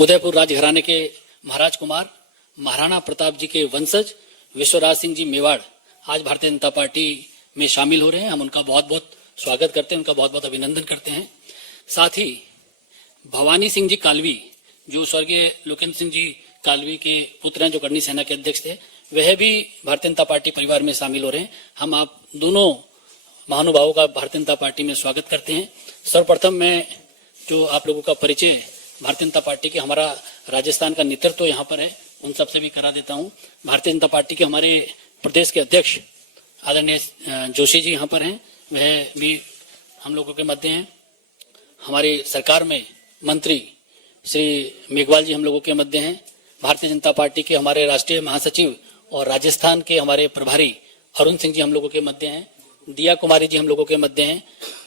उदयपुर राजघराने के महाराज कुमार महाराणा प्रताप जी के वंशज विश्वराज सिंह जी मेवाड़ आज भारतीय जनता पार्टी में शामिल हो रहे हैं। हम उनका बहुत बहुत स्वागत करते हैं, उनका बहुत बहुत अभिनंदन करते हैं। साथ ही भवानी सिंह जी कालवी जो स्वर्गीय लोकेंद्र सिंह जी कालवी के पुत्र हैं, जो करनी सेना के अध्यक्ष थे, वह भी भारतीय जनता पार्टी परिवार में शामिल हो रहे हैं। हम आप दोनों महानुभावों का भारतीय जनता पार्टी में स्वागत करते हैं। सर्वप्रथम मैं जो आप लोगों का परिचय भारतीय जनता पार्टी के हमारा राजस्थान का नेतृत्व तो यहाँ पर है, उन सबसे भी करा देता हूँ। भारतीय जनता पार्टी के हमारे प्रदेश के अध्यक्ष आदरणीय जोशी जी यहाँ पर हैं, वह भी हम लोगों के मध्य हैं। हमारी सरकार में मंत्री श्री मेघवाल जी हम लोगों के मध्य हैं। भारतीय जनता पार्टी के हमारे राष्ट्रीय महासचिव और राजस्थान के हमारे प्रभारी अरुण सिंह जी हम लोगों के मध्य हैं। दिया कुमारी जी हम लोगों के मध्य हैं।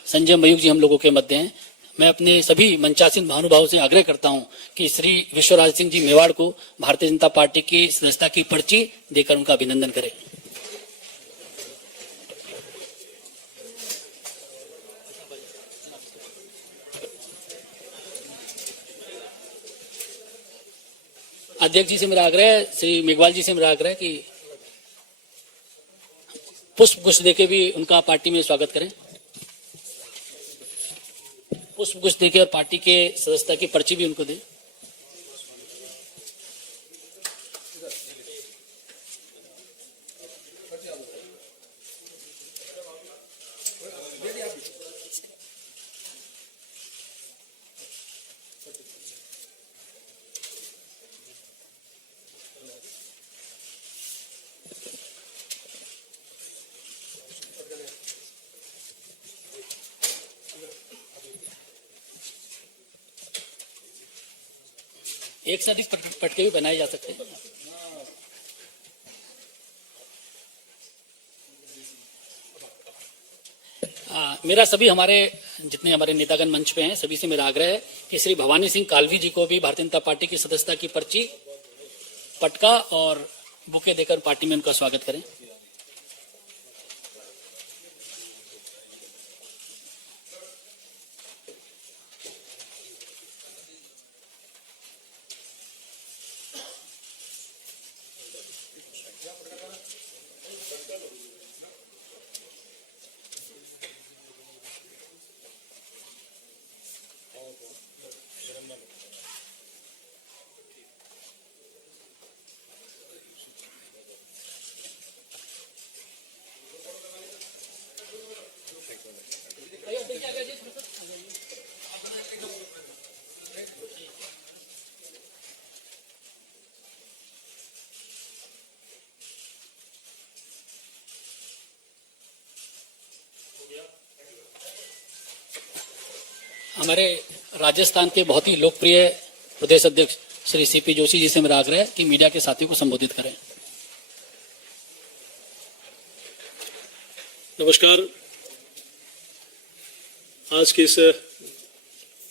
संजय मयूख जी हम लोगों के मध्य हैं। मैं अपने सभी मंचासीन महानुभावों से आग्रह करता हूं कि श्री विश्वराज सिंह जी मेवाड़ को भारतीय जनता पार्टी की सदस्यता की पर्ची देकर उनका अभिनंदन करें। अध्यक्ष जी से मेरा आग्रह है, श्री मेघवाल जी से मेरा आग्रह है कि पुष्प गुच्छ देके भी उनका पार्टी में स्वागत करें। पुष्प गुच्छ देके और पार्टी के सदस्यता की पर्ची भी उनको दें। एक से अधिक पटके भी बनाए जा सकते हैं। मेरा सभी हमारे जितने हमारे नेतागण मंच पे हैं सभी से मेरा आग्रह है कि श्री भवानी सिंह कालवी जी को भी भारतीय जनता पार्टी की सदस्यता की पर्ची, पटका और बुके देकर पार्टी में उनका स्वागत करें। हमारे राजस्थान के बहुत ही लोकप्रिय प्रदेश अध्यक्ष श्री सीपी जोशी जी से मेरा आग्रह है कि मीडिया के साथियों को संबोधित करें। नमस्कार। आज की इस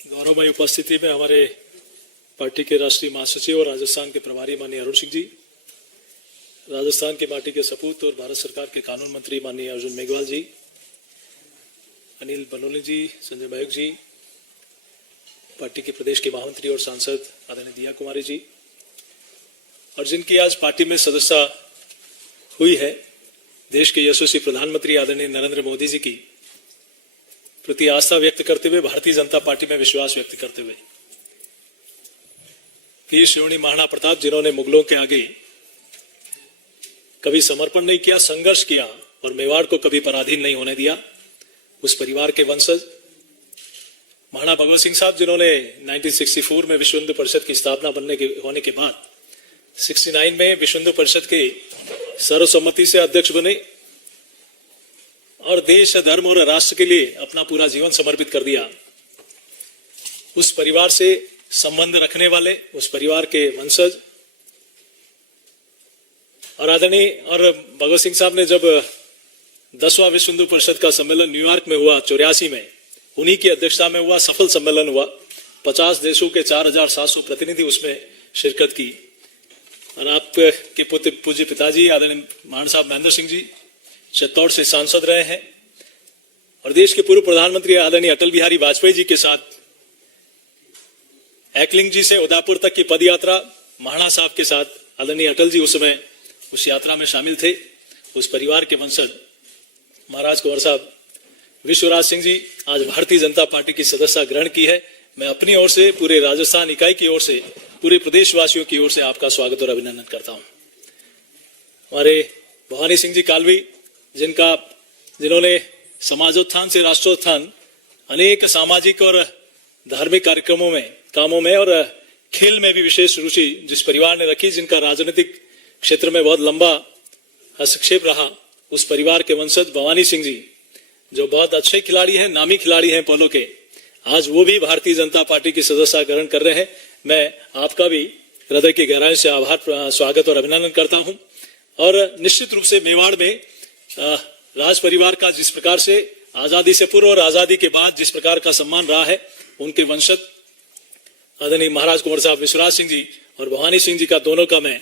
गौरवमयी उपस्थिति में हमारे पार्टी के राष्ट्रीय महासचिव और राजस्थान के प्रभारी माननीय अरुण सिंह जी, राजस्थान की माटी के सपूत और भारत सरकार के कानून मंत्री माननीय अर्जुन मेघवाल जी, अनिल बनोली जी, संजय मयूख जी, पार्टी के प्रदेश के महामंत्री और सांसद आदरणीय दिया कुमारी जी, और जिनकी आज पार्टी में सदस्यता हुई है, देश के यशस्वी प्रधानमंत्री आदरणीय नरेंद्र मोदी जी की प्रति आस्था व्यक्त करते हुए, भारतीय जनता पार्टी में विश्वास व्यक्त करते हुए, वीर शिरोमणि महाराणा प्रताप जिन्होंने मुगलों के आगे कभी समर्पण नहीं किया, संघर्ष किया और मेवाड़ को कभी पराधीन नहीं होने दिया, उस परिवार के वंशज महाराणा भगवत सिंह साहब जिन्होंने 1964 में विश्व हिंदू परिषद की स्थापना होने के बाद 69 में विश्व हिंदू परिषद के सर्वसम्मति से अध्यक्ष बने और देश, धर्म और राष्ट्र के लिए अपना पूरा जीवन समर्पित कर दिया। उस परिवार से संबंध रखने वाले, उस परिवार के वंशज और आदरणीय और भगवत सिंह साहब ने जब 10वां विश्व हिंदू परिषद का सम्मेलन न्यूयॉर्क में हुआ 84 में, उन्हीं की अध्यक्षता में हुआ सफल सम्मेलन हुआ। 50 देशों के 4700 प्रतिनिधि उसमें शिरकत की और आपके पूज्य पिताजी आदरणीय महाराणा साहब महेंद्र सिंह जी चित्तौड़ से सांसद रहे हैं और देश के पूर्व प्रधानमंत्री आदरणीय अटल बिहारी वाजपेयी जी के साथ एकलिंग जी से उदयपुर तक की पद यात्रा महाराणा साहब के साथ आदरणीय अटल जी उस समय उस यात्रा में शामिल थे। उस परिवार के वंशज महाराज कुंवर साहब विश्वराज सिंह जी आज भारतीय जनता पार्टी की सदस्यता ग्रहण की है। मैं अपनी ओर से, पूरे राजस्थान इकाई की ओर से, पूरे प्रदेशवासियों की ओर से आपका स्वागत और अभिनंदन करता हूं। हमारे भवानी सिंह जी कालवी, जिन्होंने समाजोत्थान से राष्ट्रोत्थान, अनेक सामाजिक और धार्मिक कार्यक्रमों में, कामों में और खेल में भी विशेष रुचि जिस परिवार ने रखी, जिनका राजनीतिक क्षेत्र में बहुत लंबा हस्तक्षेप रहा, उस परिवार के वंशज भवानी सिंह जी, जो बहुत अच्छे खिलाड़ी हैं, नामी खिलाड़ी हैं पोलो के, आज वो भी भारतीय जनता पार्टी की सदस्यता ग्रहण कर रहे हैं। मैं आपका भी हृदय की गहराई से आभार, स्वागत और अभिनंदन करता हूं। और निश्चित रूप से मेवाड़ में राज परिवार का जिस प्रकार से आजादी से पूर्व और आजादी के बाद जिस प्रकार का सम्मान रहा है, उनके वंशज आदरणीय महाराज कुंवर साहब विश्वराज सिंह जी और भवानी सिंह जी का, दोनों का मैं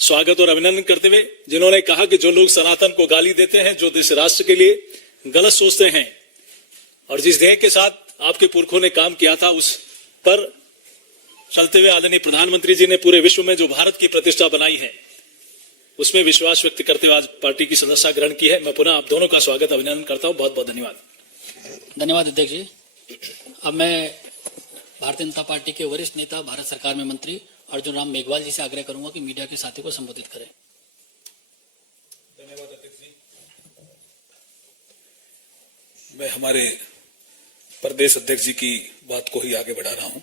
स्वागत और अभिनंदन करते हुए, जिन्होंने कहा कि जो लोग सनातन को गाली देते हैं, जो देश राष्ट्र के लिए गलत सोचते हैं और जिस ध्येय के साथ आपके पुरखों ने काम किया था, उस पर चलते हुए आदरणीय प्रधानमंत्री जी ने पूरे विश्व में जो भारत की प्रतिष्ठा बनाई है, उसमें विश्वास व्यक्त करते हुए आज पार्टी की सदस्यता ग्रहण की है। मैं पुनः आप दोनों का स्वागत अभिनंदन करता हूं। बहुत बहुत धन्यवाद। धन्यवाद अध्यक्ष जी। अब मैं भारतीय जनता पार्टी के वरिष्ठ नेता, भारत सरकार में मंत्री अर्जुन राम मेघवाल जी से आग्रह करूंगा कि मीडिया के साथियों को संबोधित करें। धन्यवाद अध्यक्ष जी। मैं हमारे प्रदेश अध्यक्ष जी की बात को ही आगे बढ़ा रहा हूं।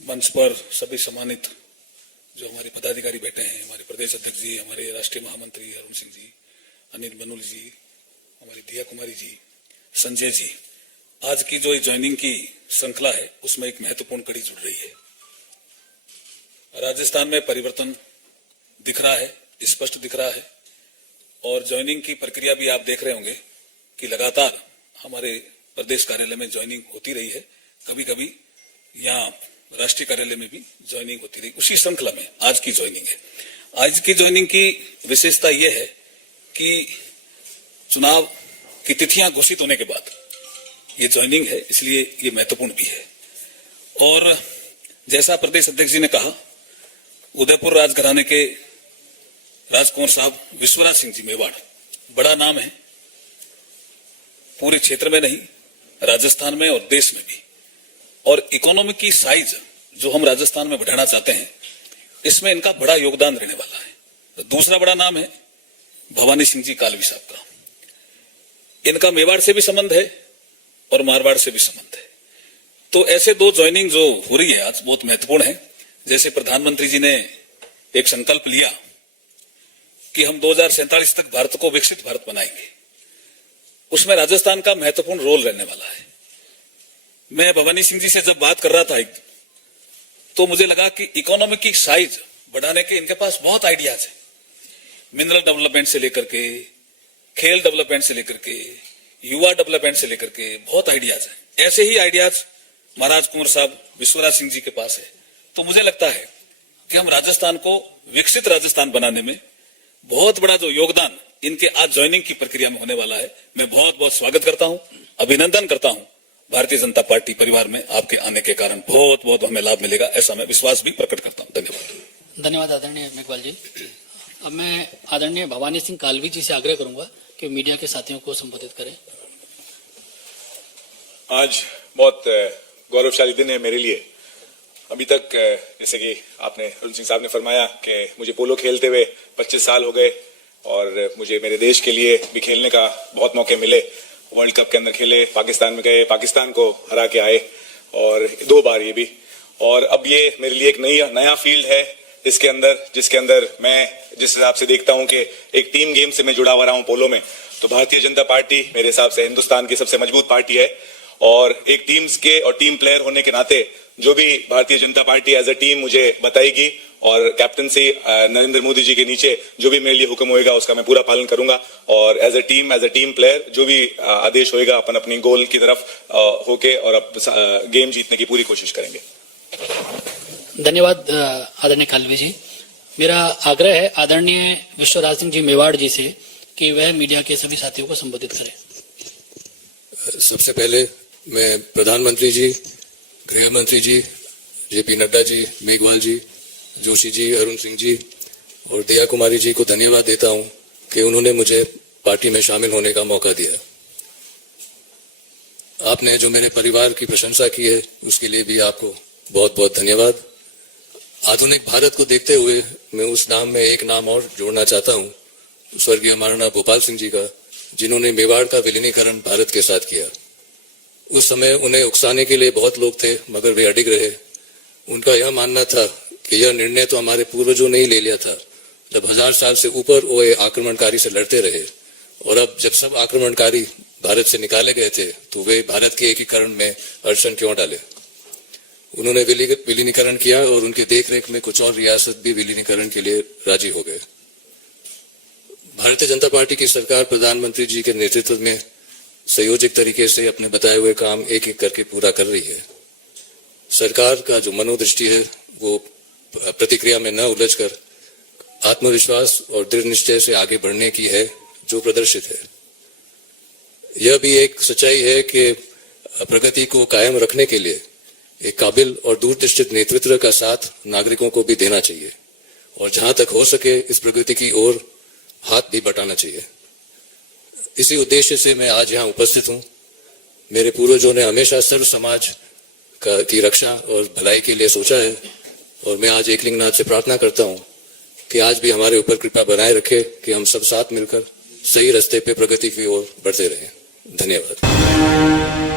मंच पर सभी सम्मानित जो हमारे पदाधिकारी बैठे हैं, हमारे प्रदेश अध्यक्ष जी, हमारे राष्ट्रीय महामंत्री अरुण सिंह जी, अनिल बनुल जी, हमारी दिया कुमारी जी, संजय जी, आज की जो ज्वाइनिंग की श्रृंखला है उसमें एक महत्वपूर्ण कड़ी जुड़ रही है। राजस्थान में परिवर्तन दिख रहा है, स्पष्ट दिख रहा है, और ज्वाइनिंग की प्रक्रिया भी आप देख रहे होंगे कि लगातार हमारे प्रदेश कार्यालय में ज्वाइनिंग होती रही है। कभी कभी यहाँ राष्ट्रीय कार्यालय में भी ज्वाइनिंग होती रही। उसी श्रृंखला में आज की ज्वाइनिंग है। आज की ज्वाइनिंग की विशेषता यह है कि चुनाव की तिथियां घोषित होने के बाद ये ज्वाइनिंग है, इसलिए ये महत्वपूर्ण भी है। और जैसा प्रदेश अध्यक्ष जी ने कहा, उदयपुर राजघराने के राजकुंवर साहब विश्वराज सिंह जी मेवाड़ बड़ा नाम है, पूरे क्षेत्र में नहीं, राजस्थान में और देश में भी। और इकोनॉमी की साइज जो हम राजस्थान में बढ़ाना चाहते हैं, इसमें इनका बड़ा योगदान रहने वाला है। तो दूसरा बड़ा नाम है भवानी सिंह जी कालवी साहब का। इनका मेवाड़ से भी संबंध है और मारवाड़ से भी संबंध है। तो ऐसे दो ज्वाइनिंग जो हो रही है आज बहुत महत्वपूर्ण है। जैसे प्रधानमंत्री जी ने एक संकल्प लिया कि हम 2047 तक भारत को विकसित भारत बनाएंगे, उसमें राजस्थान का महत्वपूर्ण रोल रहने वाला है। मैं भवानी सिंह जी से जब बात कर रहा था तो मुझे लगा कि इकोनॉमी की साइज बढ़ाने के इनके पास बहुत आइडियाज है। मिनरल डेवलपमेंट से लेकर के, खेल डेवलपमेंट से लेकर के, युवा डेवलपमेंट से लेकर के बहुत आइडियाज हैं। ऐसे ही आइडियाज महाराज कुंवर साहब विश्वराज सिंह जी के पास है। तो मुझे लगता है कि हम राजस्थान को विकसित राजस्थान बनाने में बहुत बड़ा जो योगदान इनके आज ज्वाइनिंग की प्रक्रिया में होने वाला है, मैं बहुत बहुत स्वागत करता हूं, अभिनंदन करता हूं। भारतीय जनता पार्टी परिवार में आपके आने के कारण बहुत बहुत हमें लाभ मिलेगा, ऐसा मैं विश्वास भी प्रकट करता हूं। धन्यवाद। धन्यवाद आदरणीय मेघवाल जी। अब मैं आदरणीय भवानी सिंह कालवी जी से आग्रह करूंगा कि मीडिया के साथियों को संबोधित करें। आज बहुत गौरवशाली दिन है मेरे लिए। अभी तक जैसे कि आपने अरुण सिंह साहब ने फरमाया कि मुझे पोलो खेलते हुए 25 साल हो गए और मुझे मेरे देश के लिए भी खेलने का बहुत मौके मिले। वर्ल्ड कप के अंदर खेले, पाकिस्तान में गए, पाकिस्तान को हरा के आए और 2 बार ये भी। और अब ये मेरे लिए एक नया फील्ड है इसके अंदर, जिसके अंदर मैं जिस हिसाब से देखता हूं कि एक टीम गेम से मैं जुड़ा हुआ रहा हूं पोलो में, तो भारतीय जनता पार्टी मेरे हिसाब से हिंदुस्तान की सबसे मजबूत पार्टी है। और एक टीम्स के और टीम प्लेयर होने के नाते जो भी Bharatiya Janata party as a team मुझे बताएगी और कैप्टनसी नरेंद्र मोदी जी के नीचे जो भी मेरे लिए हुक्म होएगा उसका मैं पूरा पालन करूंगा। और एज अ टीम प्लेयर जो भी आदेश होएगा अपन अपनी गोल की तरफ होके और अब गेम जीतने की पूरी कोशिश करेंगे। धन्यवाद आदरणीय कालवी जी। मेरा आग्रह है आदरणीय विश्वराज सिंह जी मेवाड़ जी से कि वह मीडिया के सभी साथियों को संबोधित करें। सबसे पहले मैं प्रधानमंत्री जी गृह मंत्री जी, जेपी नड्डा जी, मेघवाल जी, जोशी जी, अरुण सिंह जी और दिया कुमारी जी को धन्यवाद देता हूं कि उन्होंने मुझे पार्टी में शामिल होने का मौका दिया। आपने जो मेरे परिवार की प्रशंसा की है उसके लिए भी आपको बहुत बहुत धन्यवाद। आधुनिक भारत को देखते हुए मैं उस नाम में एक नाम और जोड़ना चाहता हूं, स्वर्गीय महाराणा भोपाल सिंह जी का, जिन्होंने मेवाड़ का विलीनीकरण भारत के साथ किया। उस समय उन्हें उकसाने के लिए बहुत लोग थे, मगर वे अडिग रहे। उनका यह मानना था कि यह निर्णय तो हमारे पूर्वजों ने ही ले लिया था, जब 1000 साल से ऊपर वो आक्रमणकारी से लड़ते रहे, और अब जब सब आक्रमणकारी भारत से निकाले गए थे तो वे भारत के एकीकरण में अड़चन क्यों डाले। उन्होंने विलीनीकरण किया और उनके देखरेख में कुछ और रियासत भी विलीनीकरण के लिए राजी हो गए। भारतीय जनता पार्टी की सरकार प्रधानमंत्री जी के नेतृत्व में संयोजित तरीके से अपने बताए हुए काम एक एक करके पूरा कर रही है। सरकार का जो मनोदृष्टि है वो प्रतिक्रिया में न उलझकर आत्मविश्वास और दृढ़ निश्चय से आगे बढ़ने की है, जो प्रदर्शित है। यह भी एक सच्चाई है कि प्रगति को कायम रखने के लिए एक काबिल और दूरदृष्टि नेतृत्व का साथ नागरिकों को भी देना चाहिए, और जहां तक हो सके इस प्रगति की ओर हाथ भी बटाना चाहिए। इसी उद्देश्य से मैं आज यहाँ उपस्थित हूँ। मेरे पूर्वजों ने हमेशा सर्व समाज की रक्षा और भलाई के लिए सोचा है, और मैं आज एकलिंगनाथ से प्रार्थना करता हूँ कि आज भी हमारे ऊपर कृपा बनाए रखे कि हम सब साथ मिलकर सही रास्ते पे प्रगति की ओर बढ़ते रहें। धन्यवाद।